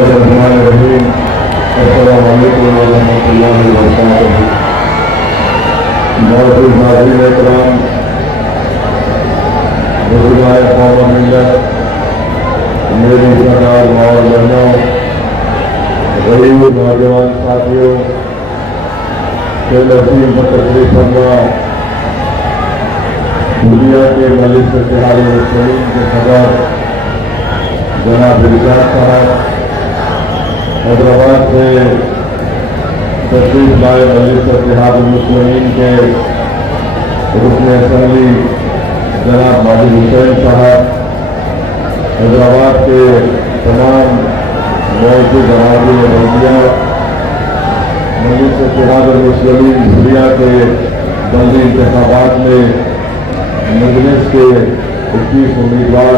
बिस्मिल्लाहिर्रहमानिर्रहीम। अस्सलामु अलैकुम व रहमतुल्लाहि व बरकातुहू। मौजूद नाज़रीन इकराम, बुज़ुर्गाए कौम मिल्लत, मेरी सरकार और बहनों, गरीब नौजवान साथियों, के नसीब पर तशरीफ फरमा दुनिया के मलिक इत्तेहाद मुस्लिमीन के सदर जनाब रिजाद साहब, हैदराबाद से तशरीफ लाए मलिक इत्तेहाद मुस्लिमीन के रुकन असम्बली जनाब माजिद हुसैन साहब, हैदराबाद के तमाम मौजूद अराज़ी बल्दिया मलिक इत्तेहाद मुस्लिमीन दुनिया के बल्दी इंतखाबात में मजलिस के 21 उम्मीदवार,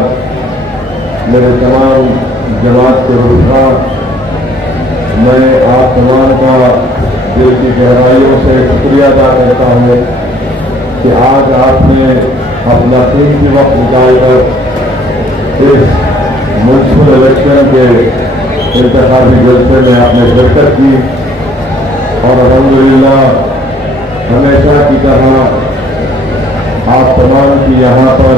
मेरे तमाम जमात के रुखा, मैं आप तमाम का दिल की गहराइयों से शुक्रिया अदा करता हूँ कि आज आपने अपना कीमती वक्त निकालकर इस म्युनिसिपल इलेक्शन के इंतखाबी जलसे में आपने शिरकत की और अल्हम्दुलिल्लाह हमेशा की तरह आप तमाम की यहाँ पर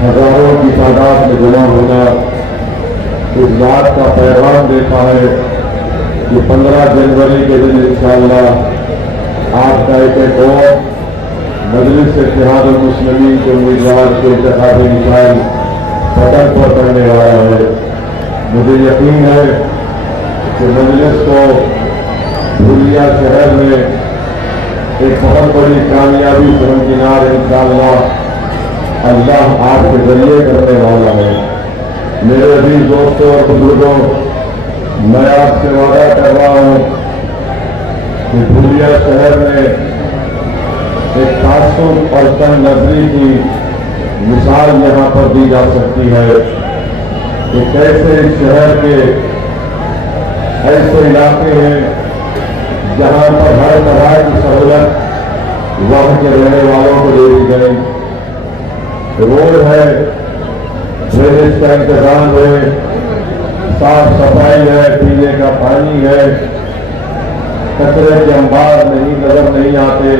हजारों की तादाद में जमा होना इस बात का पैगाम देता है कि 15 जनवरी के दिन इंशाअल्लाह आपका एक और मजलिस इत्तेहाद मुस्लिमीन के उम्मीदवार के इंतखाबी निशान पटल पर करने वाला है। मुझे यकीन है कि मजलिस को धुलिया शहर में एक बहुत बड़ी कामयाबी से हमकिनार इंशाअल्लाह अल्लाह आपके जरिए करने वाला है। मेरे अजीज दोस्तों और बुजुर्गों, मैं आपसे वादा कर रहा हूँ कि धुलिया शहर में एक तासुब और तन नजरी की मिसाल यहाँ पर दी जा सकती है कि कैसे इस शहर के ऐसे इलाके हैं जहाँ पर हर तरह की सहूलत वहाँ के रहने वालों को दे दी गई। रोड है, ड्रेनेज का इंतजाम है, साफ सफाई है, पीने का पानी है, कचरे के अंबार नहीं नजर नहीं आते।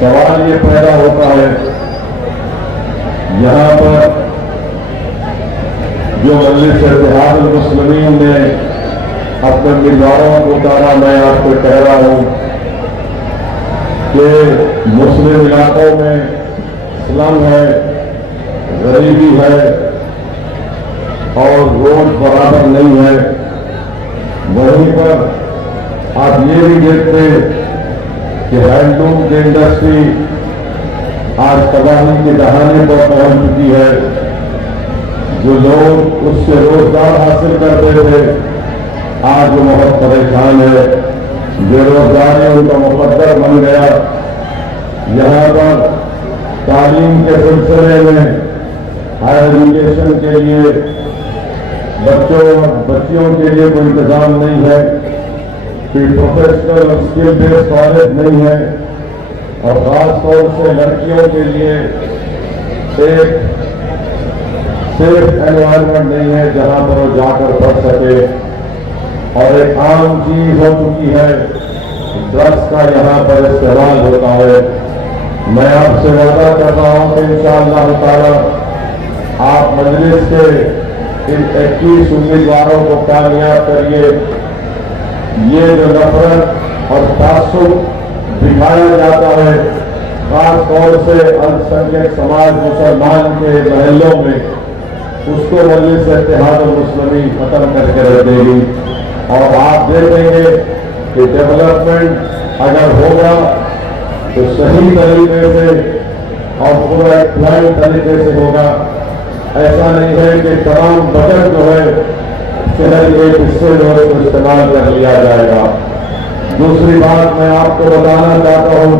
सवाल ये पैदा होता है यहाँ पर जो मजलिस इत्तेहाद मुस्लिमीन ने अपने उम्मीदवारों को उतारा, मैं आपको कह रहा हूं कि मुस्लिम इलाकों में स्लम है, गरीबी है और रोड बराबर नहीं है। वहीं पर आप ये भी देखते कि हैंडलूम की इंडस्ट्री आज तबाही के दहाने पर पहुंच चुकी है। जो लोग उससे रोजगार हासिल करते थे आज वो बहुत परेशान है, बेरोजगारी उनका मुकद्दर बन गया। यहाँ पर तालीम के सिलसिले में हायर एजुकेशन के लिए बच्चियों के लिए कोई इंतजाम नहीं है, कोई प्रोफेशनल और स्किल बेस्ड कॉलेज नहीं है और खासतौर से लड़कियों के लिए एक सेफ एनवायरनमेंट नहीं है जहाँ पर वो जाकर पढ़ सके। और एक आम चीज हो चुकी है ड्रग्स का यहाँ पर इस्तेमाल होता है। मैं आपसे वादा कर रहा हूँ कि इंशाअल्लाह ताला आप मजलिस के इन 21 उम्मीदवारों को कामयाब करिए। ये जो नफरत और तासुब दिखाया जाता है खास तौर से अल्पसंख्यक समाज मुसलमान के महलों में, उसको मजलिस इत्तेहाद मुस्लिमीन खत्म करके रख देगी। और आप देखेंगे कि डेवलपमेंट अगर होगा तो सही तरीके से और पूरा प्लान तरीके से होगा। ऐसा नहीं है कि तमाम बजट जो है शहर के हिस्से जो है उसको इस्तेमाल कर लिया जाएगा। दूसरी बात मैं आपको बताना चाहता हूं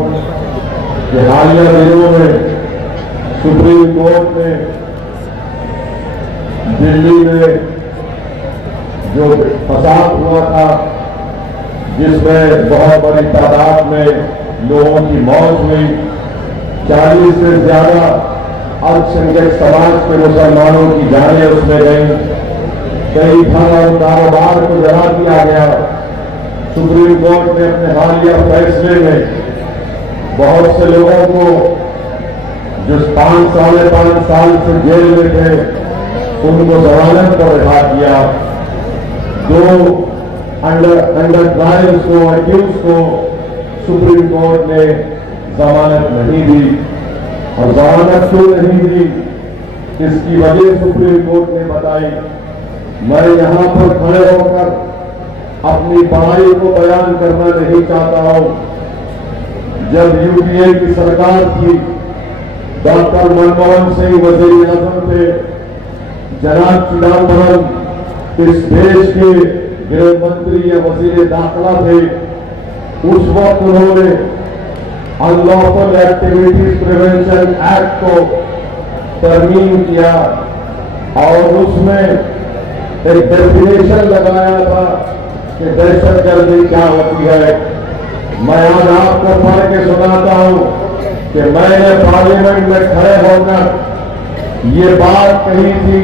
कि हालिया दिनों में सुप्रीम कोर्ट ने दिल्ली में जो फसाद हुआ था जिसमें बहुत बड़ी तादाद में लोगों की मौत हुई, 40 से ज्यादा अल्पसंख्यक समाज के मुसलमानों की जानें उसमें गई, कई घर और कारोबार को जला दिया गया। सुप्रीम कोर्ट ने अपने हालिया फैसले में बहुत से लोगों को जो 5-5.5 साल से जेल में थे उनको जमानत पर रिहा किया। 2 अंडर ट्रायल्स को अक्यूज को सुप्रीम कोर्ट ने जमानत नहीं दी। और जमानत क्यों नहीं दी, इसकी वजह सुप्रीम कोर्ट ने बताई। मैं यहां पर खड़े होकर अपनी पढ़ाई को बयान करना नहीं चाहता हूं। जब यूपीए की सरकार थी, डॉक्टर मनमोहन सिंह वजीर आजम थे, जनाब चिदंबरम इस देश के गृह मंत्री या वजीर दाखिला थे। उस वक्त उन्होंने अनलॉफुल एक्टिविटीज प्रिवेंशन एक्ट को तरमीम किया और उसमें एक डेफिनेशन लगाया था कि दहशतगर्दी क्या होती है। मैं आज आपको पढ़ के सुनाता हूं कि मैंने पार्लियामेंट में खड़े होकर ये बात कही थी।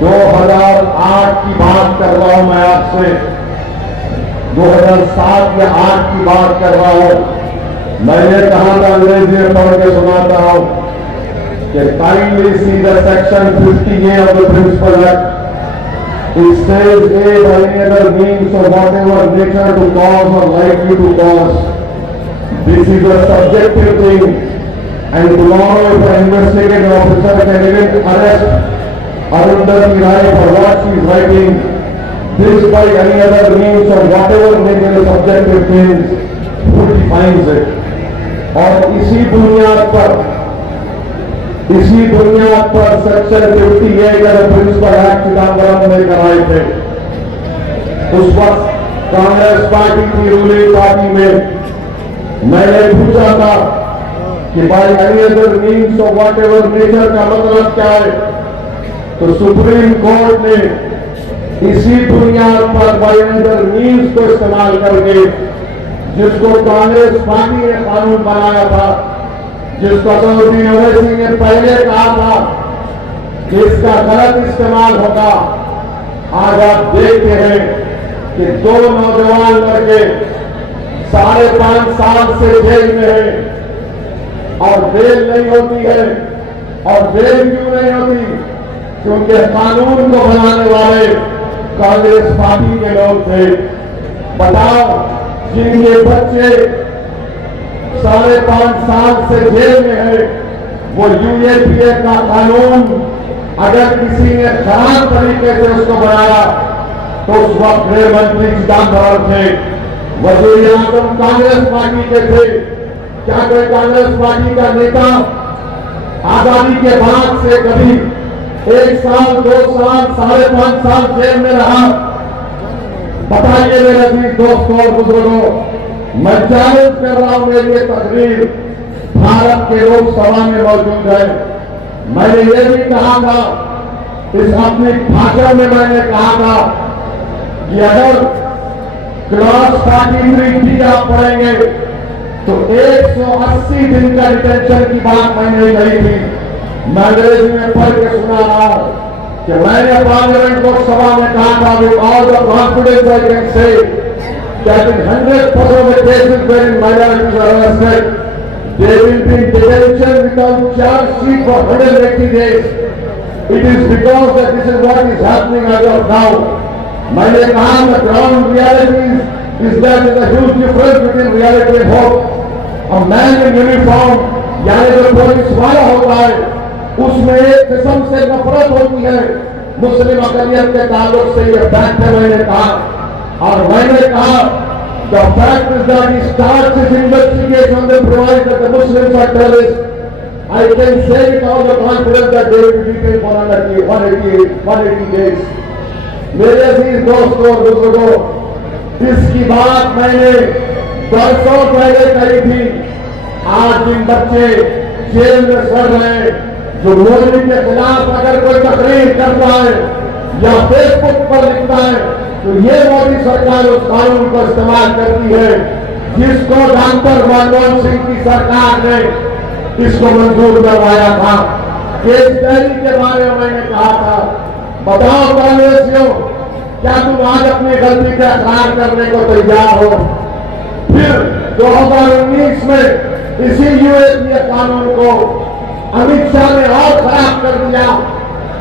2008 की बात कर रहा हूं मैं आपसे, 2007 या 8 की बात कर रहा हूं। मैंने कहा था, अंग्रेजी में पढ़ के सुनाता हूं कि kindly see the section 50A of the Principal Act. It says A by any other means of whatever nature to cause or likely to cause. This is a subjective thing, and tomorrow if an investigating officer can even arrest Arundhati Rai for what she is writing, this by any other means of whatever nature is subjective things, who defines it? और इसी बुनियाद पर section 58 का principal act Chidambaram ने कराए थे। उस वक्त कांग्रेस पार्टी की रूलिंग पार्टी में मैंने पूछा था कि by any other means of what ever nature का मतलब क्या है, तो सुप्रीम कोर्ट ने इसी बुनियाद पर बाय एनी अदर मीन्स को इस्तेमाल करके, जिसको कांग्रेस पार्टी ने कानून बनाया था, जिसको असदुद्दीन ओवैसी ने पहले कहा था कि इसका गलत इस्तेमाल होगा, आज आप देखते हैं कि 2 नौजवान लड़के 5.5 साल से जेल में हैं और बेल नहीं होती है। और बेल क्यों नहीं होती? क्योंकि कानून को बनाने वाले कांग्रेस पार्टी के लोग थे। बताओ, जिनके बच्चे 5.5 साल से जेल में है, वो यूएपीए का कानून अगर किसी ने खराब तरीके से उसको बनाया तो उस वक्त गृह मंत्री चिदंबरम थे, वजीर आजम कांग्रेस पार्टी के थे। क्या कोई कांग्रेस पार्टी का नेता आजादी के बाद से कभी 1 साल, 2 साल, 5.5 साल जेल में रहा? बताइए मेरे अजीज दोस्तों और बुजुर्गों, मैं चैलेंज कर रहा हूं, मेरी ये तकरीर भारत के लोकसभा में मौजूद है। मैंने ये भी कहा था, इस अपने भाषण में मैंने कहा था कि अगर क्रॉस पार्टी ट्रीटी आप पढ़ेंगे तो 180 दिन का डिटेंशन की बात मैंने कही थी। मैं अंग्रेजी में पढ़ के सुना रहा हूं कि मैंने पार्लियामेंट लोकसभा में कहा था, with all the confidence I can say that in 100% of the cases wherein minorities are arrested, they will be in detention without charge sheet for 180 days. It is because that this is what is happening as of now. मैंने कहा the ground reality is that there is a huge difference between reality and hope. A man in uniform, यानी जो police वाला होता है, उसमें एक किस्म से नफरत होती है मुस्लिम अक़लियत के ताल्लुक से। ये फैक्ट है, मैंने कहा। और मैंने कहा the fact is that he starts his investigation on the premise that the Muslims are terrorists. I can say with all the confidence that they will be detained for 180 days. मेरे अजीज दोस्तों और बुजुर्गों, इसकी बात मैंने बरसों पहले कही थी। आज जिन बच्चे जेल में सड़ रहे, जो मोदी के खिलाफ अगर कोई तकरीर करता है या फेसबुक पर लिखता है, तो ये मोदी सरकार उस कानून को इस्तेमाल करती है जिसको डॉक्टर मनमोहन सिंह की सरकार ने इसको मंजूर करवाया था। केस डायरी के बारे में मैंने कहा था, बताओ कांग्रेसियों, क्या तुम आज अपनी गलती का इकरार करने को तैयार हो? फिर 2019 में इसी यूएपीए कानून को अमित शाह ने और खराब कर दिया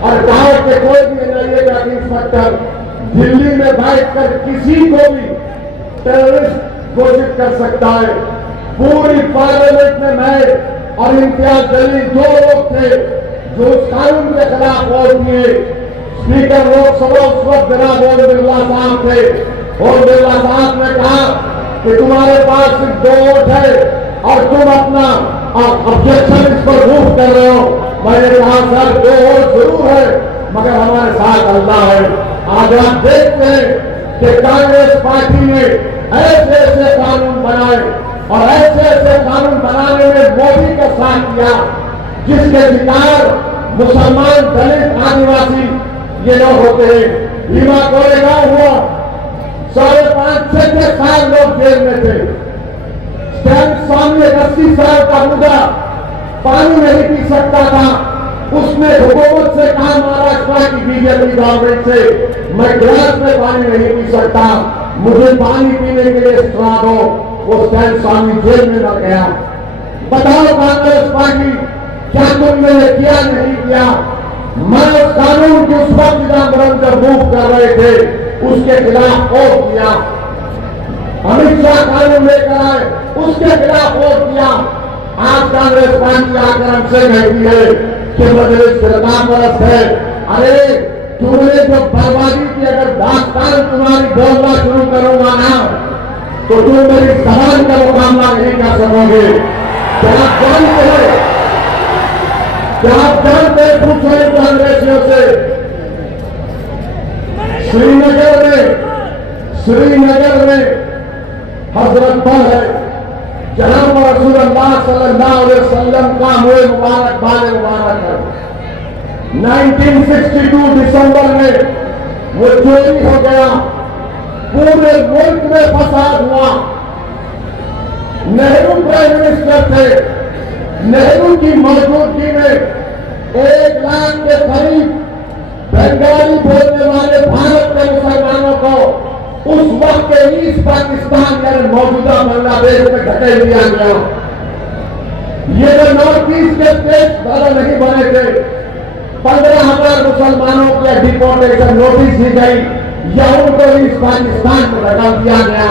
और कहा कि कोई भी एनआईए का इंस्पेक्टर दिल्ली में बैठकर किसी को भी टेररिस्ट घोषित कर सकता है। पूरी पार्लियामेंट में मैं और इम्तियाज जलील दो लोग थे जो उस कानून के खिलाफ वोट दिए। स्पीकर लोकसभा उस वक्त जनाब ओम बिरला साहब थे। ओम बिरला साहब ने कहा कि तुम्हारे पास सिर्फ 2 वोट है और तुम अपना ऑब्जेक्शन इस पर मूव कर रहे हो। मैंने कहा सर 2 वोट जरूर है मगर हमारे साथ अल्लाह है। आज आप देखते हैं कि कांग्रेस पार्टी ने ऐसे ऐसे कानून बनाए और ऐसे ऐसे कानून बनाने में मोदी का साथ दिया जिसके शिकार मुसलमान, दलित, आदिवासी ये लोग होते हैं। भीमा कोरेगांव हुआ, 5.5-6 साल लोग जेल में थे। स्टैंड स्वामी 80 साल का बूढ़ा पानी नहीं पी सकता था। उसने हुकूमत से कहा महाराष्ट्र की बीजेपी गवर्नमेंट से, मैं गिलास में पानी नहीं पी सकता, मुझे पानी पीने के लिए स्ट्रा दो। वो स्टैंड स्वामी जेल में मर गया। बताओ कांग्रेस पार्टी, क्या तुमने ये किया नहीं किया? मैं उस कानून की उस वक्त चिदम्बरम जब मूव कर रहे थे उसके खिलाफ वोट किया। अमित शाह कानून लेकर आए, उसके खिलाफ वोट किया। आज कांग्रेस पार्टी आकर हमसे कहती है कि मजलिस परस्त है। अरे तुमने जो बर्बादी की अगर दास्तान तुम्हारी बोलना शुरू करूंगा ना तो तुम मेरी जबान का मुकाबला नहीं कर सकोगे। क्या आप जानते हैं? क्या आप जानते हैं? पूछो इन कांग्रेसियों से। श्रीनगर में हजरत बल है जहां पर रसूलुल्लाह सल्लल्लाहु अलैहि वसल्लम का मुए मुबारक बाल मुबारक है। 1962 दिसंबर में वो चोरी हो गया, पूरे मुल्क में फसाद हुआ। नेहरू प्राइम मिनिस्टर थे। नेहरू की मौजूदगी में 1 लाख के करीब बंगाली बोलने वाले भारत के मुसलमानों को उस वक्त के ईस्ट पाकिस्तान यानी मौजूदा बांग्लादेश में ढकेल दिया गया। ये जो नॉर्थ ईस्ट के स्टेट द्वारा नहीं बने थे, 15,000 मुसलमानों के डिपोर्टेशन नोटिस दी गई या उनको ईस्ट पाकिस्तान में ढका दिया गया।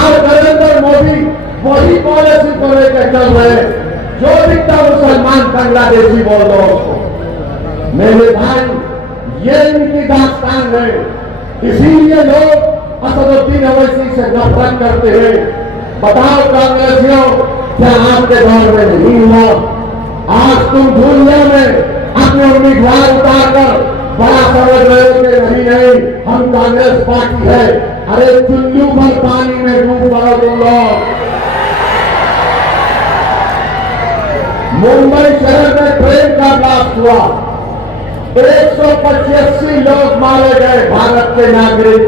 आज नरेंद्र मोदी वही पॉलिसी को लेकर चल रहे, जो दिखता मुसलमान बांग्लादेशी बोल दो उसको। मेरे भाई, ये इनकी दास्तान है। इसीलिए लोग असदुद्दीन अवैसी से नफरत करते हैं। बताओ कांग्रेसियों, क्या आपके दौर में नहीं हुआ? आज तुम दुनिया में अपने उम्मीदवार उतारकर बड़ा समझ रहे हो कि नहीं हम कांग्रेस पार्टी है। अरे चुल्लू भर पानी में डूब पड़ो तुम लोग। मुंबई शहर में ट्रेन का ब्लास्ट हुआ, 185 लोग मारे गए, भारत के नागरिक।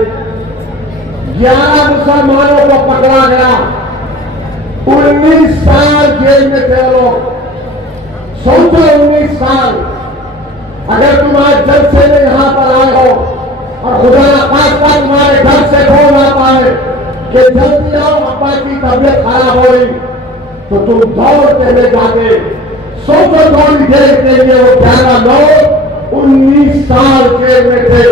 11 मुसलमानों को पकड़ा गया, 19 साल जेल में थे लोग। सोचो 19 साल। अगर तुम आज जलसे में यहां पर आए हो और खुदा ना खास्ता तुम्हारे घर से फोन आता है कि जल्दी आओ अब्बा की तबीयत खराब हो रही, तो तुम दौड़ते हुए जाते। सोचो थोड़ी देर के लिए वो 11 लोग 19 साल जेल में थे।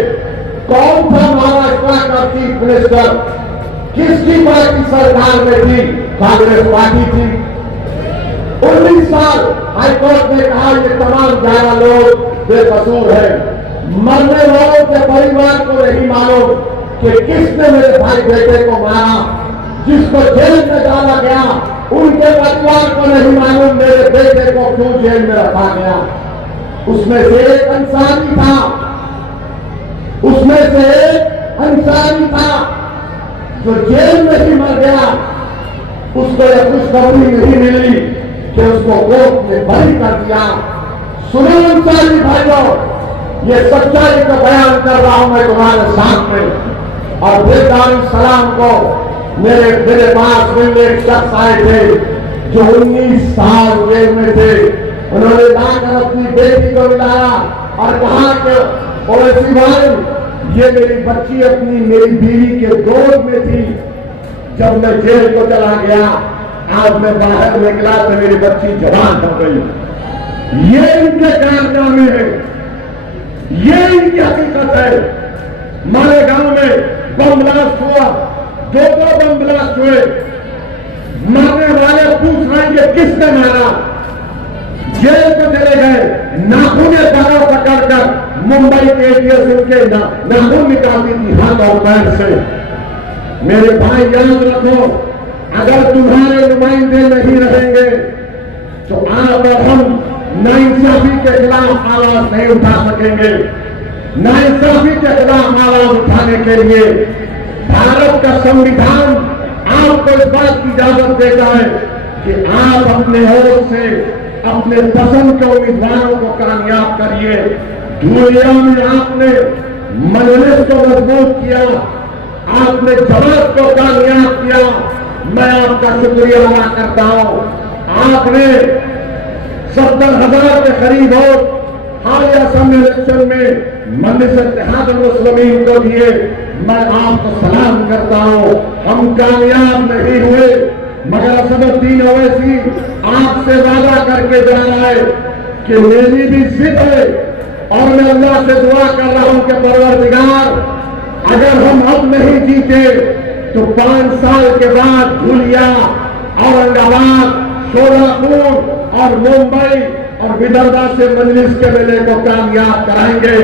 कौन था महाराष्ट्र का चीफ मिनिस्टर? किसकी पार्टी सरकार में थी? कांग्रेस पार्टी थी। 19 साल हाईकोर्ट ने कहा ये तमाम 11 लोग बेकसूर है। मरने वालों के परिवार को नहीं मालूम कि किसने मेरे भाई बेटे को मारा। जिसको जेल में डाला गया उनके परिवार को नहीं मालूम मेरे बेटे को क्यों जेल में रखा गया। उसमें से एक अंसारी था, उसमें से एक अंसारी था जो जेल में ही मर गया। उसको यह खुशखबरी नहीं मिली कि उसको कोर्ट ने बरी कर दिया। सुनो अंसारी भाइयों, ये सच्चाई का बयान कर रहा हूं मैं तुम्हारे सामने। और फिर दारुसलाम को मेरे पास मिलने एक शख्स आए थे जो 19 साल जेल में थे। उन्होंने लाकर अपनी बेटी को मिलाया और कहा कि ओवैसी भाई, ये मेरी बच्ची अपनी मेरी बीवी के गोद में थी जब मैं जेल को चला गया। आज मैं बाहर निकला तो मेरी बच्ची जवान हो गई। ये इनके कारनामे हैं, ये इनकी हकीकत है। मालेगांव में बम ब्लास्ट हुआ, दो बम ब्लास्ट हुए। मारने वाले पूछ रहे हैं कि किसने मारा। जेल को चले गए, नाखूने पैरों पकड़कर मुंबई के एटीएस उनके नाखून निकालती थी हाथ और पैर से। मेरे भाई याद रखो, अगर तुम्हारे नुमाइंदे नहीं रहेंगे तो आप और हम नाइंसाफी के खिलाफ आवाज नहीं उठा सकेंगे। नाइंसाफी के खिलाफ आवाज उठाने के लिए भारत का संविधान आपको इस बात की इजाजत देता है कि आप अपने ओर से अपने पसंद के उम्मीदवारों को कामयाब करिए। धूलिया में आपने मजलिस को मजबूत किया, आपने जमात को कामयाब किया, मैं आपका शुक्रिया अदा करता हूं। आपने 70,000 के करीब वोट हालिया असम्बली इलेक्शन में मजलिस इत्तेहाद मुस्लिमीन को दिए, मैं आपको सलाम करता हूं। हम कामयाब नहीं हुए मगर असदुद्दीन ओवैसी आपसे वादा करके जा रहा है कि मेरी भी जिद है और मैं अल्लाह से दुआ कर रहा हूं कि परवरदिगार, अगर हम अब नहीं जीते तो 5 साल के बाद धुलिया, औरंगाबाद, शोलापुर और मुंबई और विदर्भा से मजलिस के मेले को कामयाब कराएंगे,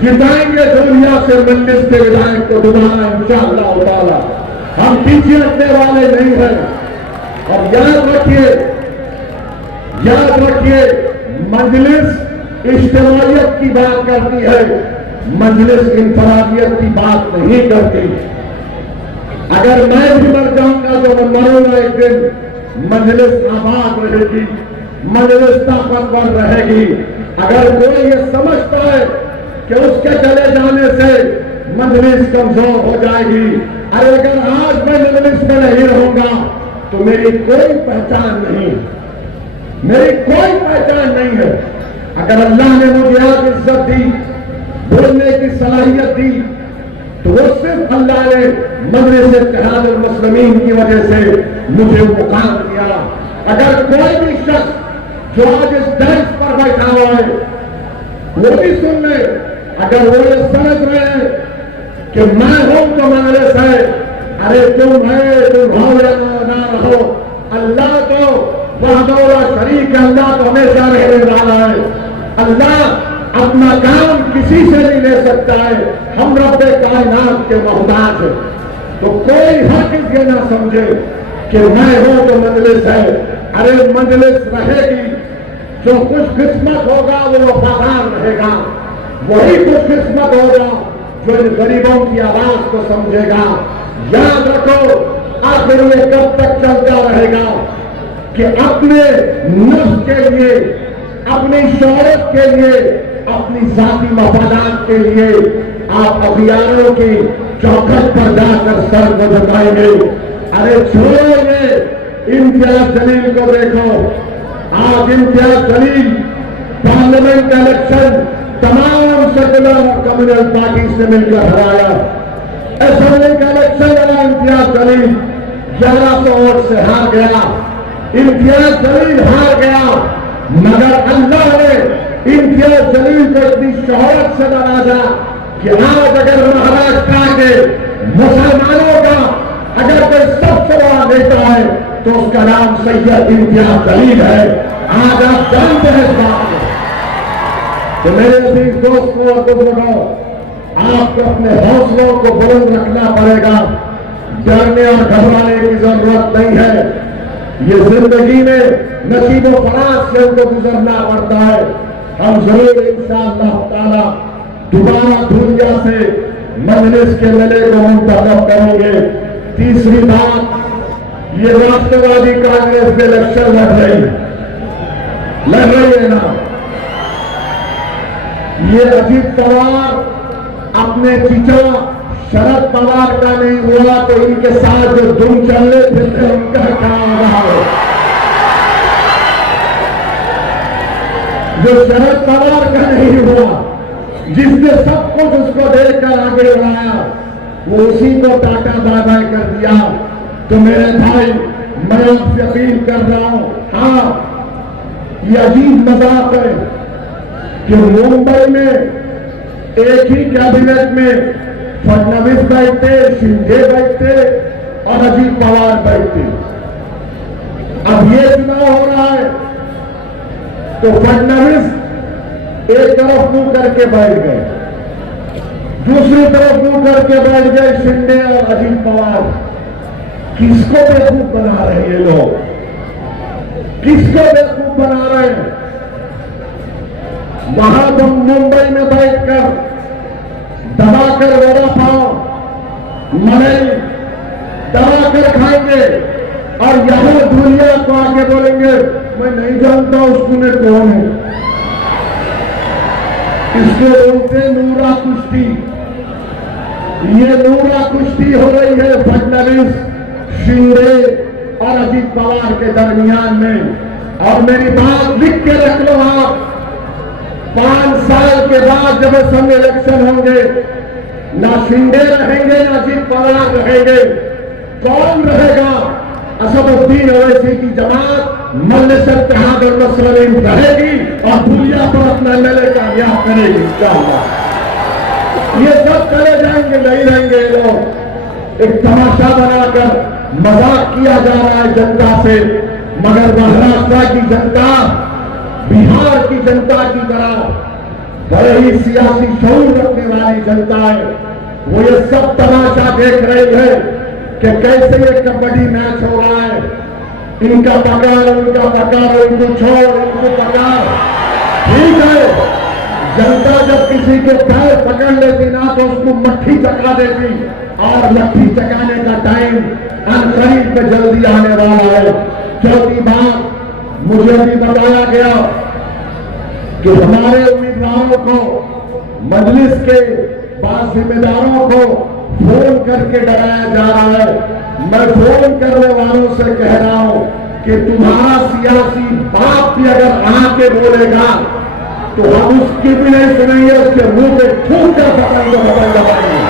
जिताएंगे धुलिया से मजलिस के विधायक को दोबारा इंशाअल्लाह ताला। हम पीछे हटने वाले नहीं हैं। और याद रखिए मजलिस इज्तिमाइयत की बात करती है, मजलिस इंफरादियत की बात नहीं करती। अगर मैं भी मर जाऊंगा तो मैं मरूंगा एक दिन, मजलिस आबाद रहेगी, मजलिस ताकतवर रहेगी। अगर कोई ये समझता है कि उसके चले जाने से मजलिस कमजोर हो जाएगी, अरे अगर आज मैं मजलिस में नहीं रहूंगा तो मेरी कोई पहचान नहीं है, मेरी कोई पहचान नहीं है। अगर अल्लाह ने मुझे आज इज्जत दी, बोलने की सलाहियत दी, तो वो सिर्फ अल्लाह ने मजलिस इत्तेहाद मुस्लिमीन की वजह से मुझे मुकाम दिया। अगर कोई भी शख्स जो आज इस डेस्क पर बैठा हुआ है वो भी सुन ले, अगर वो ये समझ रहे हैं कि मैं हूं तो मजलिस है, अरे तुम है, तुम हो या ना रहो, अल्लाह तो वहदहुल्ला शरीक है, अल्लाह तो हमेशा रहने वाला है। अल्लाह अपना काम किसी से नहीं ले सकता है, हम रब्बे कायनात के मोहताज हैं। तो कोई हक ये ना समझे कि मैं हूं तो मजलिस है। अरे मजलिस रहेगी, जो खुशकिस्मत होगा वो वफादार रहेगा, वही खुशकिस्मत होगा जो इन गरीबों की आवाज को समझेगा। याद रखो, आखिर ये कब तक चलता रहेगा कि अपने नफ्स के लिए, अपनी शोहरत के लिए, अपनी जाती मफादात के लिए आप अखियारों की चौखट पर जाकर सर को झुकाएंगे। अरे छोड़ो ये इम्तियाज जलील को देखो, आज इम्तियाज जलील पार्लियामेंट का इलेक्शन तमाम सेकुलर और कम्युनल पार्टी से मिलकर हराया। असेंबली का इलेक्शन लड़ा, इम्तियाज जलील 1100 वोट से हार गया। इम्तियाज जलील हार गया, मगर अल्लाह ने इम्तियाज जलील को इतनी शोहरत से नवाजा कि आज अगर महाराष्ट्र के मुसलमानों का अगर कोई सबसे बड़ा नेता है तो उसका नाम सैयद इम्तियाज जलील है। आज आप जानते हैं इस बात को। तो मेरे अजीज दोस्तों और बुजुर्गों, आपको अपने हौसलों को बुलंद रखना पड़ेगा, डरने और घबराने की जरूरत नहीं है। ये जिंदगी में नसीबो फराज से उनको गुजरना पड़ता है। हम जरूर इंशाअल्लाह ताला दोबारा दुनिया से मजलिस के मेले को मुंतखब करेंगे। तीसरी बात, ये राष्ट्रवादी कांग्रेस में इलेक्शन लड़ रही है ना, ये अजीत पवार अपने चीचा शरद पवार का नहीं हुआ तो इनके साथ जो धूम चलने फिरते उनका क्या रहा है। जो शरद पवार का नहीं हुआ जिसने सब कुछ उसको देकर आगे बढ़ाया, वो उसी को टाटा बाय बाय कर दिया। तो मेरे भाई, मैं आपसे अपील कर रहा हूं, हाँ, ये अजीब मजाक है कि मुंबई में एक ही कैबिनेट में फडणवीस बैठते, शिंदे बैठते और अजीत पवार बैठते। अब ये चुनाव हो रहा है तो फडणवीस एक तरफ मुंह करके बैठ गए, दूसरी तरफ मुंह करके बैठ गए शिंदे और अजीत पवार। किसको बेवकूफ बना रहे हैं ये लोग? किसको बेवकूफ बना रहे हैं? वहां तुम मुंबई में बैठकर दबाकर वड़ा पाव मलाई दबाकर खाएंगे और यहां दुनिया को आगे बोलेंगे मैं नहीं जानता उसको में कौन है। इसको बोलते नूरा कुश्ती। ये नूरा कुश्ती हो रही है फडणवीस, शिंदे और अजीत पवार के दरमियान में। और मेरी बात लिख के रख लो आप, 5 साल के बाद जब असम इलेक्शन होंगे, ना शिंदे रहेंगे ना अजीत पवार रहेंगे, कौन रहेगा? असदुद्दीन ओवैसी की जमात मल्लेश्वर इत्तेहाद और मुस्लिम रहेगी और दुनिया पर अपना एमएलए कामयाब करेगी इंशाअल्लाह। ये सब चले जाएंगे, नहीं रहेंगे लोग। एक तमाशा बनाकर मजाक किया जा रहा है जनता से, मगर महाराष्ट्र की जनता, बिहार की जनता की तरह बड़े ही सियासी शऊर रखने वाली जनता है। वो ये सब तमाशा देख रही है कि कैसे ये कबड्डी मैच हो रहा है, इनका पकड़, उनका पकड़, इनको छोड़, इनको पकड़। ठीक है, जनता जब किसी के पैर पकड़ लेती ना तो उसको मट्ठी चका देती, और मट्ठी चकाने का टाइम अनकरीब में जल्दी आने वाला है। चौथी बात, मुझे भी बताया गया कि हमारे उम्मीदवारों को, मजलिस के बाद जिम्मेदारों को फोन करके डराया जा रहा है। मैं फोन करने वालों से कह रहा हूं कि तुम्हारा सियासी बाप भी अगर आके बोलेगा तो हम उसकी भी नहीं सुनेंगे, उसके मुंह पे थूक कर बटन को बटन दबाएंगे।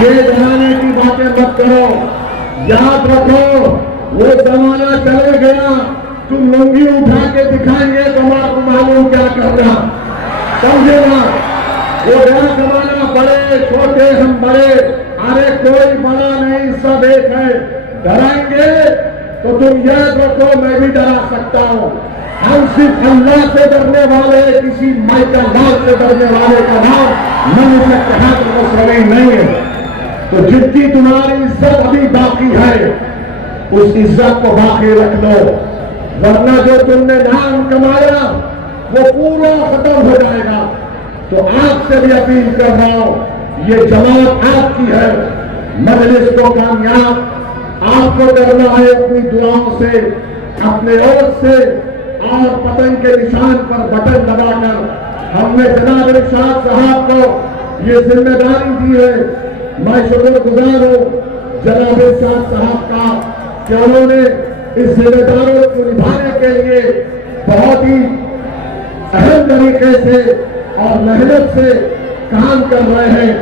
ये डराने की बातें मत करो। याद रखो, वो जमाना चले गया, तुम लुंगी उठा के दिखाएंगे तो आपको मालूम क्या करना, समझे ना? वो गया जमाना, बड़े छोटे हम बड़े, अरे कोई बड़ा नहीं, सब एक है। डराएंगे तो तुम याद रखो मैं भी डरा सकता हूं। हम सिर्फ अल्लाह से डरने वाले, किसी माइकल लाल से डरने वाले का नाम मनुष्य इत्तेहाद मुस्लिम नहीं है। तो जितनी तुम्हारी इज्जत अभी बाकी है, उस इज्जत को बाकी रख लो, वरना जो तुमने नाम कमाया वो पूरा खत्म हो जाएगा। तो आपसे भी अपील कर रहा हूं, ये जमात आपकी है, मजलिस को कामयाब आपको करना है अपनी दुआओं से, अपने ओट से, और पतंग के निशान पर बटन दबाकर हमने जनाब इरशाद साहब को ये जिम्मेदारी दी है। मैं शुक्रगुजार हूं जनाब इरशाद साहब का कि उन्होंने इस जिम्मेदारियों को निभाने के लिए बहुत ही अहम तरीके से और मेहनत से काम कर रहे हैं।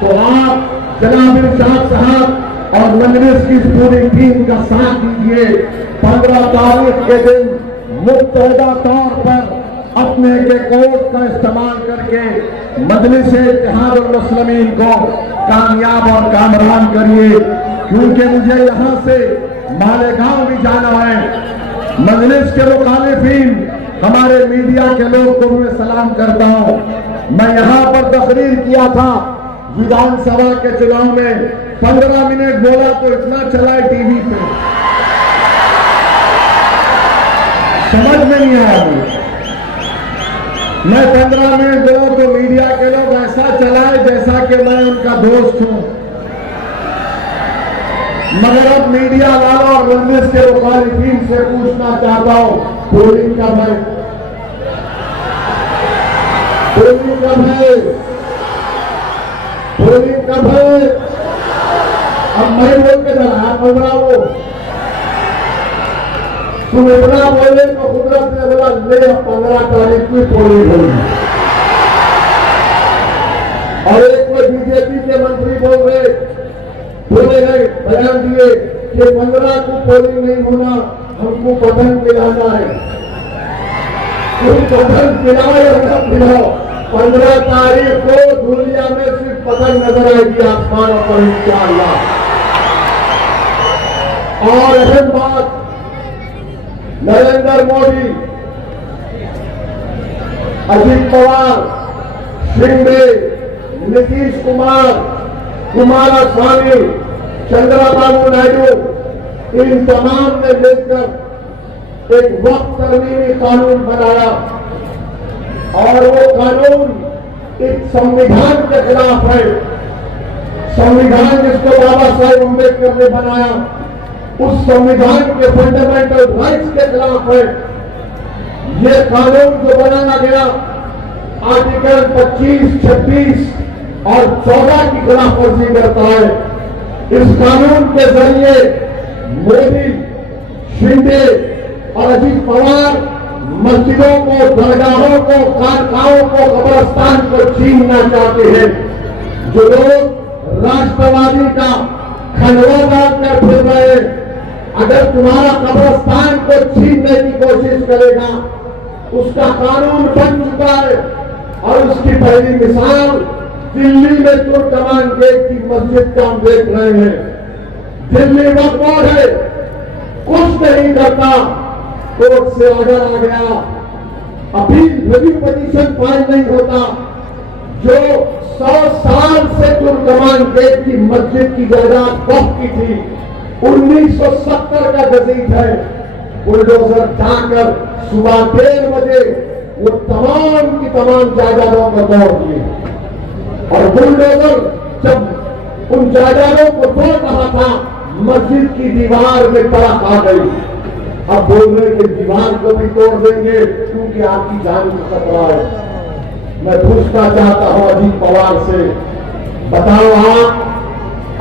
तो आप जनाब इरशाद साहब और मजलिस की पूरी टीम का साथ दीजिए। 15 तारीख के दिन मुत्तहदा तौर पर अपने के कोर्ट का इस्तेमाल करके मजलिस इत्तेहाद मुस्लिमीन को कामयाब और कामरान करिए, क्योंकि मुझे यहाँ से मालेगांव भी जाना है। मजलिस के मुखालिफिन, हमारे मीडिया के लोग को मैं सलाम करता हूँ। मैं यहाँ पर तकरीर किया था विधानसभा के चुनाव में, 15 मिनट बोला तो इतना चला है टीवी पे, समझ में नहीं आया मुझे। मैं 15 मिनट बोला तो मीडिया के लोग ऐसा चलाए जैसा कि मैं उनका दोस्त हूं। मगर अब मीडिया वालों और मजलिस के मुखालिफिन से पूछना चाहता हूं, पोलिंग कब है? पोलिंग कब है? पोलिंग कब है? अब मैं बोल के चला बोला, वो तुम इतना बोले तो कुदरत ने बोला ले 15 तारीख की पोलिंग होगी। और एक कोई बीजेपी के मंत्री बोले गए बयान दिए कि 15 को पोलिंग नहीं होना, हमको पतंग पिलाना है। कोई पतंग पिलाओ या न पिलाओ, 15 तारीख को दुनिया में सिर्फ पतंग नजर आएगी आसमानों पर इंशाअल्लाह। और अहम बात, नरेंद्र मोदी, अजित पवार, शिंदे, नीतीश कुमार, कुमारस्वामी, चंद्रबाबू नायडू, इन तमाम ने मिलकर एक वक्त तरमीमी कानून बनाया और वो कानून एक संविधान के खिलाफ है। संविधान जिसको बाबा साहेब अम्बेडकर ने बनाया, उस संविधान के फंडामेंटल राइट्स के खिलाफ है। ये कानून जो बनाया गया आर्टिकल 25, 26 और 14 की खिलाफ वर्जी करता है। इस कानून के जरिए मोदी, शिंदे और अजित पवार मस्जिदों को, दरगाहों को, खानकाहों को, कब्रिस्तान को छीनना चाहते हैं। जो लोग राष्ट्रवादी का खंडवा डालकर फिर रहे, अगर तुम्हारा कब्रिस्तान को छीनने की कोशिश करेगा, उसका कानून बन चुका है। और उसकी पहली मिसाल दिल्ली में तुर्कमान गेट की मस्जिद का हम देख रहे हैं। दिल्ली वक्फ बोर्ड है, कुछ नहीं करता, कोर्ट से ऑर्डर आ गया, अपील रिव्यू पिटीशन फाइल नहीं होता। जो 100 साल से तुर्कमान गेट की मस्जिद की जायदाद वक्फ की थी, 1970 का गजीत है। बुलडोजर जाकर सुबह 1:30 बजे वो तमाम की तमाम जायदादों को तोड़ दिए और बुलडोजर जब उन जायदादों को तोड़ रहा था, मस्जिद की दीवार में तड़क आ गई। अब बोल रहे कि दीवार को भी तोड़ देंगे क्योंकि आपकी जान का खतरा है। मैं पूछना चाहता हूं अजित पवार से, बताओ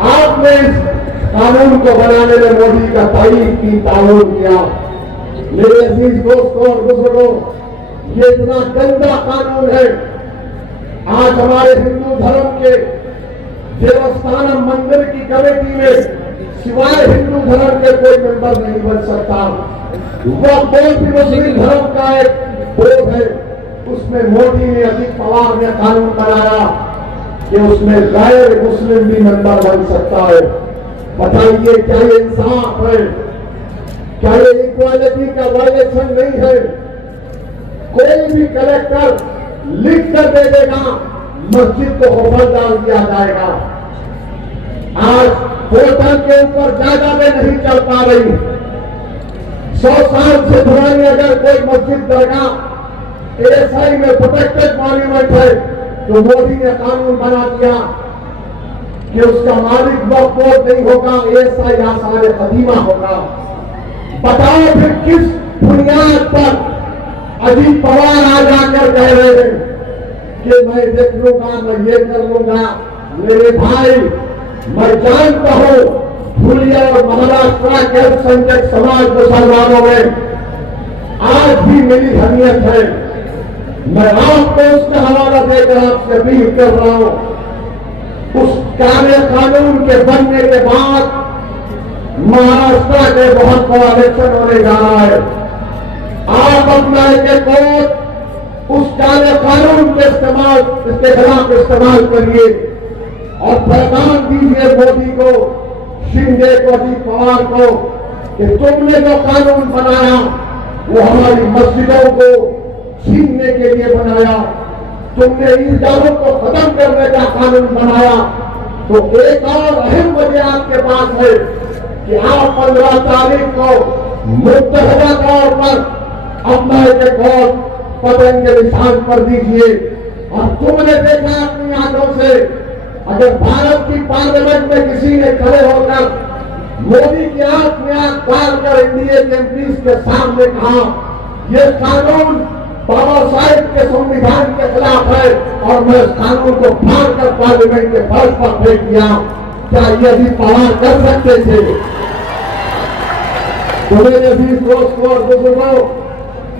आपने इस कानून को बनाने में मोदी का तारीफ की, ताउन किया। मेरे अजीज दोस्तों और बुजुर्गों, ये इतना गंदा कानून है। आज हमारे हिंदू धर्म के देवस्थानम मंदिर की कमेटी में सिवाय हिंदू धर्म के कोई मेंबर नहीं बन सकता। वह बोर्ड भी मुस्लिम धर्म का एक बोर्ड है, उसमें मोदी ने, अजित पवार ने कानून बनाया कि उसमें गैर मुस्लिम भी मेंबर बन सकता है। बताइए क्या ये इंसाफ है? क्या ये इक्वालिटी का वायलेशन नहीं है? कोई भी कलेक्टर लिख कर दे देगा, मस्जिद को होटल डाल दिया जाएगा। आज होटल के ऊपर जायदादें नहीं चल पा रही। 100 साल से पुरानी अगर कोई मस्जिद दरगाह एएसआई में प्रोटेक्टेड मॉन्यूमेंट है, तो मोदी ने कानून बना दिया कि उसका मालिक वक्फ बोर्ड नहीं होगा, एएसआई आसार कदीमा होगा। बताओ फिर किस बुनियाद पर अजित पवार आ जाकर कह रहे हैं कि मैं देख लूंगा, मैं ये कर लूंगा। मेरे भाई, मैं जानता हूं धुलिया और महाराष्ट्र के अल्पसंख्यक समाज मुसलमानों में आज भी मेरी हमीयत है। मैं आपको उसका हवाला देकर आपसे अपील कर रहा हूं, उस कानून के बनने के बाद महाराष्ट्र के बहुत बड़ा इलेक्शन होने जा रहा है। आप अपना एक वोट उस कानून के इस्तेमाल, इसके खिलाफ इस्तेमाल करिए और पैगाम दीजिए मोदी को, शिंदे को, अजित पवार को कि तुमने जो कानून बनाया वो हमारी मस्जिदों को छीनने के लिए बनाया, तुमने ईसाइयों को खत्म करने का कानून बनाया। तो एक और अहम वजह आपके पास है कि आप 15 तारीख को मुत्तहदा तौर पर अपना एक और पतंग के निशान पर दीजिए। और तुमने देखा अपनी आंखों से, अगर भारत की पार्लियामेंट में किसी ने खड़े होकर मोदी की आंख में आंख डालकर एनडीए के एमपीज के सामने कहा यह कानून बाबा साहेब के संविधान के खिलाफ है और मैं इस कानून को फाड़कर पार्लियामेंट के फर्श पर फेंक दिया, क्या ये अभी पवार कर सकते थे? तो मेरे भी दोस्तों और बुजुर्गों,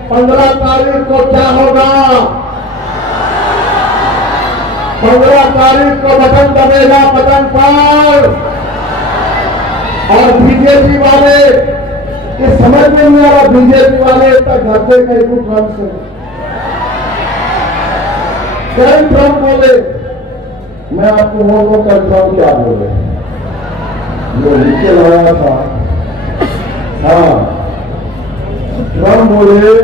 15 तारीख को क्या होगा? 15 तारीख को बटन दबेगा, बटन पर। और बीजेपी वाले ये समझ में नहीं आ रहा, बीजेपी वाले तक घर पे कहीं को ट्रम्प से कई ट्रम्प बोले, मैं आपको बोलूं कल ट्रम्प क्या बोले, जो नीचे लगाया था। हाँ, ट्रम्प बोले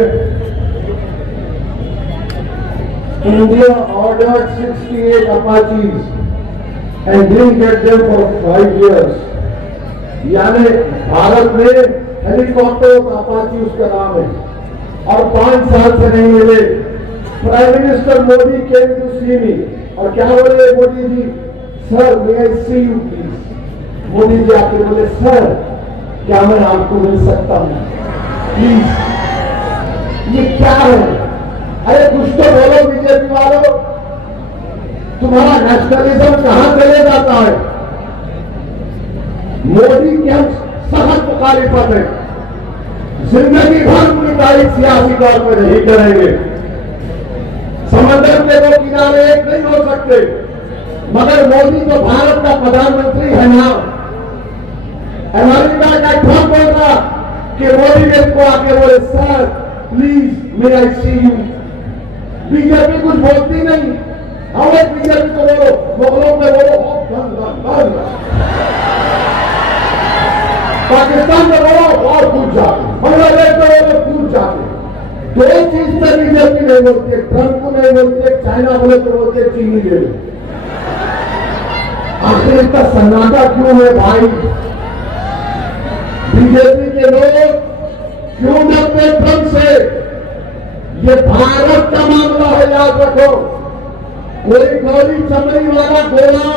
India ordered 68 Apaches and didn't get them for 5 years. यानी भारत में हेलीकॉप्टर अपाची उसका नाम है और 5 साल से नहीं मिले। Prime minister Modi came to see me और क्या बोले Modi ji, sir may I see you please. Modi ji आके बोले, सर क्या मैं आपको मिल सकता हूं प्लीज। ये क्या है? अरे कुछ तो बोलो बीजेपी वालों, तुम्हारा नेशनलिज्म कहां चले जाता है? मोदी की हम सख्त मुखालिफत है, जिंदगी भर अपनी तारीख सियासी तौर पर नहीं करेंगे। समंदर के 2 किनारे एक नहीं हो सकते, मगर मोदी तो भारत का प्रधानमंत्री है ना। अमेरिका का ट्रम्प बोला कि मोदी ने इसको आके बोले, sir please may I see you. BJP कुछ बोलती नहीं, हमें बीजेपी को बोलो, मुगलों में बोलो पाकिस्तान में बोलो और कूद जाते, बांग्लादेश में बोलो कूद जाते। 2 चीज से बीजेपी नहीं बोलती, ट्रम्प को नहीं बोलती, चाइना बोले तो बोलती है चीनी ले लो। आखिर इसका सन्नाटा क्यों है भाई? बीजेपी के लोग क्यों डरते ट्रम्प से? ये भारत का मामला है, याद रखो। कोई गोली चमड़ी वाला गोला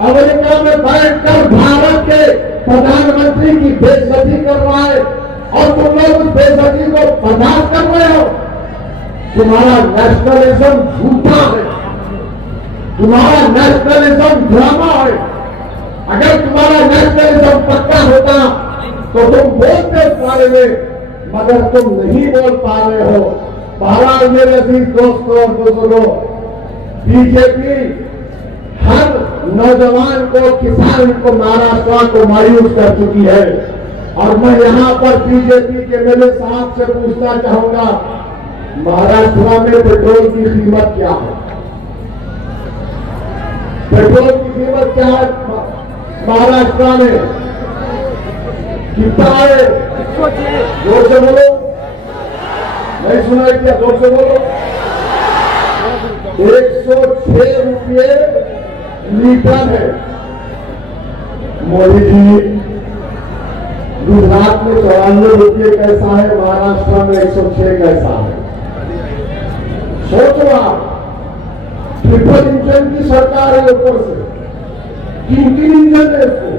अमेरिका में बैठकर भारत के प्रधानमंत्री की बेइज्जती कर रहा है और तुम लोग उस बेइज्जती को बर्दाश्त कर रहे हो। तुम्हारा नेशनलिज्म झूठा है, तुम्हारा नेशनलिज्म ड्रामा है। अगर तुम्हारा नेशनलिज्म पक्का होता तो तुम बोलते इस बारे में, मगर तुम नहीं बोल पा रहे हो। बहरहाल मेरे अजीज दोस्तों और बुजुर्गों, बीजेपी हर नौजवान को, किसान को, महाराष्ट्र को मायूस कर चुकी है। और मैं यहां पर बीजेपी के मेरे साहब से पूछना चाहूंगा, महाराष्ट्र में पेट्रोल की कीमत क्या है? पेट्रोल की कीमत क्या है महाराष्ट्र में? कितना है? जोर से बोलो, नहीं सुनाई क्या? जोर से बोलो। 106 रुपये लीटर है। मोदी जी, गुजरात में 94 रुपये कैसा है, महाराष्ट्र में 106 कैसा है? सोचो आप, ट्रिपल इंजन की सरकार है, ऊपर से 3 इंजन है इसको।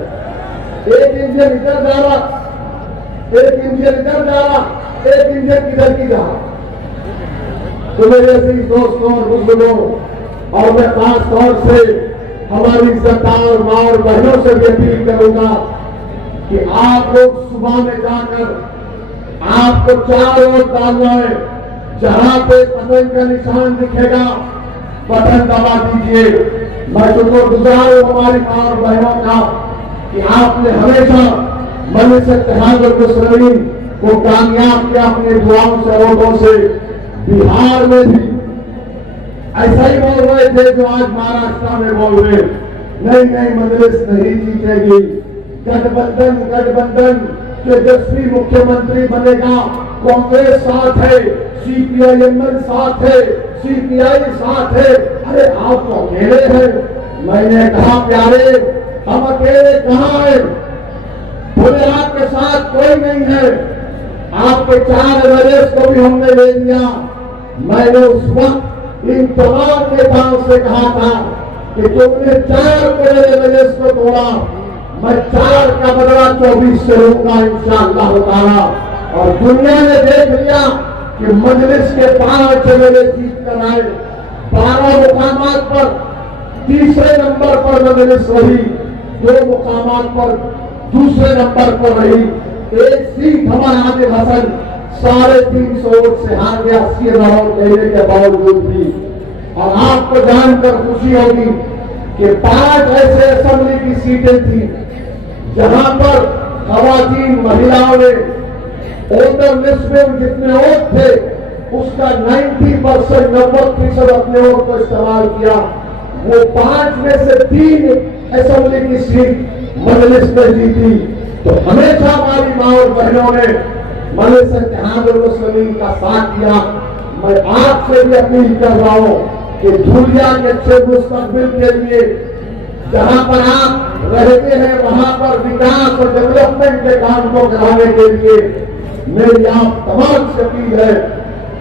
एक इंजन इधर जा रहा, एक इंजन इधर जा रहा, एक इंजन किधर की जा रहा। तो मेरे ऐसे दोस्तों और बुजुर्गों, और मैं खास तौर से हमारी इज्जतदार मां और बहनों से भी अपील करूंगा कि आप लोग सुबह में जाकर आपको 4 वोट डालना है। जहां पे पतंग का निशान दिखेगा बटन दबा दीजिए। मैं शुक्रगुजार हूं हमारी मां और बहनों का कि आपने हमेशा मन से इत्तेहाद और मुस्लिम को कामयाब किया अपने दुआओं से, वोटों से। बिहार में भी ऐसा ही बोल रहे थे जो आज महाराष्ट्र में बोल रहे, नहीं मजलिस नहीं जीतेगी, गठबंधन तेजस्वी मुख्यमंत्री बनेगा, कांग्रेस साथ है, सीपीआईएम साथ है, सीपीआई साथ है। अरे आप तो अकेले हैं। मैंने कहा प्यारे, हम अकेले कहाँ हैं? बोले आपके साथ कोई नहीं है। आपके 4 एमएलए को भी हमने ले लिया। मैंने उस वक्त इन तमाम नेताओं से कहा था कि तुमने 4 एमएलए को तोड़ा, मैं 4 का बदला 24 से लूंगा इंशाअल्लाह ताला। और दुनिया ने देख लिया कि मजलिस के 5 एमएलए जीत कर आए। 12 मुकामात पर तीसरे नंबर पर मजलिस रही, 2 मुकामात पर दूसरे नंबर पर रही। एक सीट हमारा आदिल हसन 350 वोट से हार गया, 80,000 वोट देने के बावजूद भी। और आपको जानकर खुशी होगी कि 5 ऐसे असेंबली की सीटें थी जहां पर खवातीन महिलाओं ने वोटर लिस्ट में जितने वोट थे उसका 90% 90% अपने वोट को इस्तेमाल किया। वो 5 में से 3 असेंबली की सीट मजलिस में जीती। तो हमेशा हमारी मां और बहनों ने मजलिस इत्तेहादुल मुस्लिमीन का साथ दिया। मैं आपसे भी अपील कर रहा हूं कि दुनिया के अच्छे मुस्तकबिल के लिए जहां पर आप रहते हैं वहां पर विकास और डेवलपमेंट के काम को कराने के लिए मेरी आप तमाम से अपील है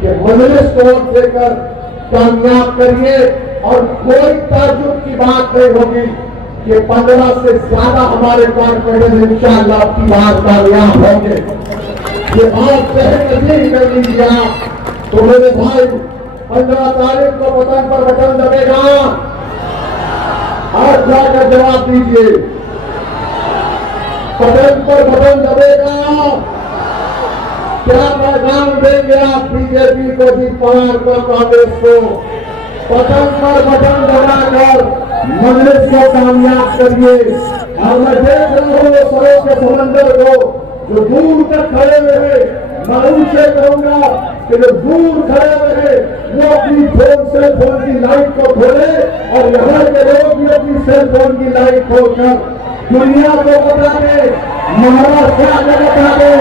कि मजलिस को वोट देकर कामयाब करिए। और कोई ताज्जुब की बात नहीं होगी कि 15 से ज्यादा हमारे कॉन्फिडेंस इंशाअल्लाह आपकी बात कामयाब होंगे। ये बात सहन कर लीजिए आप। तो मेरे भाई 15 तारीख को बटन पर बटन दबेगा, आज जाकर जवाब दीजिए। बटन पर बटन दबेगा, क्या पैगाम देंगे आप बीजेपी को, अजीत पवार को, कांग्रेस को? बटन पर बटन दबाकर मजलिस को कामयाब करिए। और मैं देख रहा हूँ सरों के समंदर को जो दूर तक खड़े हुए हैं, मैं उनसे कहूंगा कि जो दूर खड़े हुए हैं वो अपनी सेल फोन की लाइट को खोले और यहाँ के लोग भी अपनी सेल फोन की लाइट खोलकर दुनिया को बता दे, महाराष्ट्र को बता दे,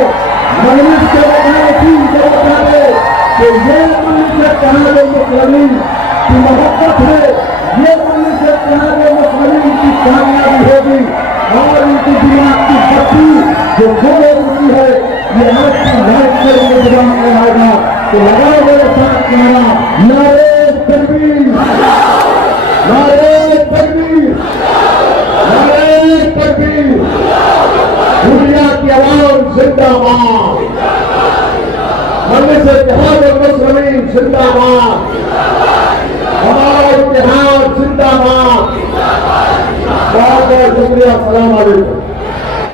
मजलिस को बता दे, चीन को बता दे कि ये मजलिस इत्तेहादुल मुस्लिमीन की मोहब्बत है, ये मजलिस इत्तेहादुल मुस्लिमीन की कामयाबी होगी। और उनकी दिमाग की बत्ती जो गुम हो चुकी है ये आपकी लाइट से दिमाग में आएगा। तो लगाओ मेरे साथ नारा, नारे तकबीर, नारे तकबीर, नारे तकबीर। दुनिया की आवाम जिंदाबाद, मजलिस इत्तेहादुल मुस्लिमीन जिंदाबाद, हमारा इत्तेहाद जिंदाबाद। बहुत बहुत शुक्रिया। अस्सलाम वालेकुम।